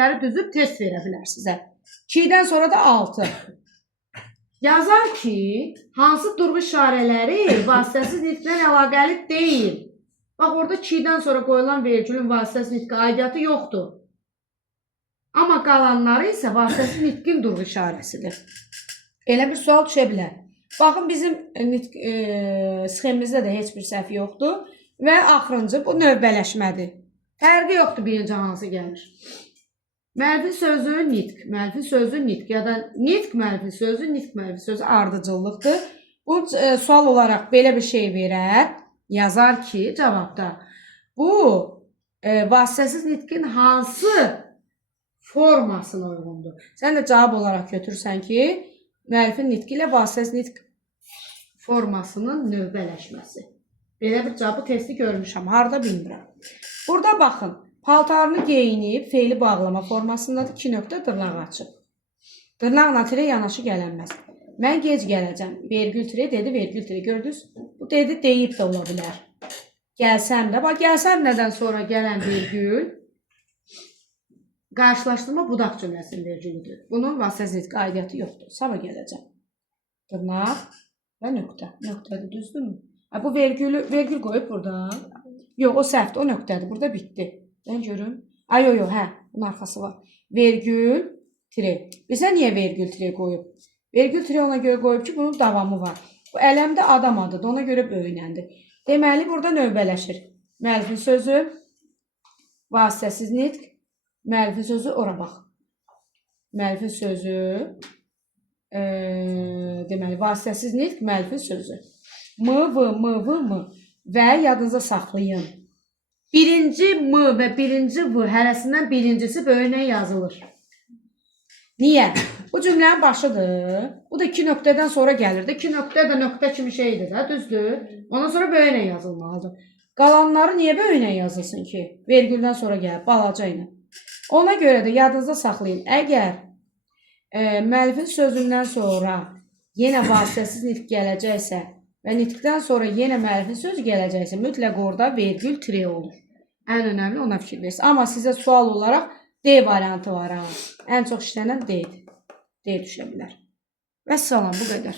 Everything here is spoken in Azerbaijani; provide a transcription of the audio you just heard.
səhvləri düzüb test verə bilər sizə. 2-dən sonra da 6. Yazar ki, hansı durğu işarələri vasitəsiz nitqlə əlaqəli deyil. Bax, orada 2-dən sonra qoyulan vergülün vasitəsiz nitqə aidiyyatı yoxdur. Amma qalanları isə vasitəsiz nitqin durğu işarəsidir. Elə bir sual düşə bilər. Baxın, bizim sxemimizdə də heç bir səhv yoxdur. Və axırıncı, bu növbələşmədir. Fərqi yoxdur birinci hansı gəlir. Mənfi sözü nitq, mənfi sözü nitq ya da nitq mənfi sözü, nitq mənfi sözü ardıcıllıqdır. Bu sual olaraq belə bir şey verər, yazar ki, cavabda bu vasitəsiz nitqin hansı formasına uyğundur? Sən də cavab olaraq götürsən ki, müəllifin nitqi ilə vasitəsiz nitq formasının növbələşməsi. Belə bir cavabı testi görmüşəm, harda bilmirəm. Burada baxın. Paltarını geyinib, feili bağlama formasındadır. 2 nöqtə dırnaq açıb. Dırnaqla tirə yanaşı gələnməz. Mən gec gələcəm. Vergül tirə dedi, vergül tirə. Gördünüz? Bu dedi, deyib də ola bilər. Gəlsəm də. Bax, gəlsəm nədən sonra gələn vergül qarşılaşdırma budaq cümləsinin vergülüdür. Bunun vasitəsiz nitqi aidiyyatı yoxdur. Sabah gələcəm. Dırnaq və nöqtə. Nöqtədir, düzdürmü? Bu vergül qoyub burada. Yox, o səhvdir, o nöqtədir. Burada bitdi. Ben görüm. Ay, yo, hə, bunun arxası var. Vergül, tire. Bizə niyə vergül, tire qoyub? Vergül, tire ona görə qoyub ki, bunun davamı var. Bu ələmdə adam adıdır, ona görə böyünəndir. Deməli, burada növbələşir. Müəllifin sözü, vasitəsiz nitq, müəllifin sözü, ora bax. Müəllifin sözü, deməli, vasitəsiz nitq, müəllifin sözü. M. Və yadınıza saxlayın. Birinci M və birinci V hərəsindən birincisi böyünə yazılır. Niyə? Bu cümlənin başıdır. Bu da 2 nöqtədən sonra gəlirdi. 2 nöqtə də nöqtə kimi şeydir də, düzdür? Ondan sonra böyünə yazılmalıdır. Qalanları niyə böyünə yazılsın ki? Vergüldən sonra gəlir, balaca ilə. Ona görə də yadınızda saxlayın. Əgər müəllifin sözündən sonra yenə vasitəsiz nitq gələcəksə və nitqdən sonra yenə müəllifin sözü gələcəksə, mütləq orada vergül tire olur. Ən önəmli ona fikir versin. Amma sizə sual olaraq D variantı var. Ən çox işlənən D-dir. D düşə bilər. Vəssalam, bu qədər.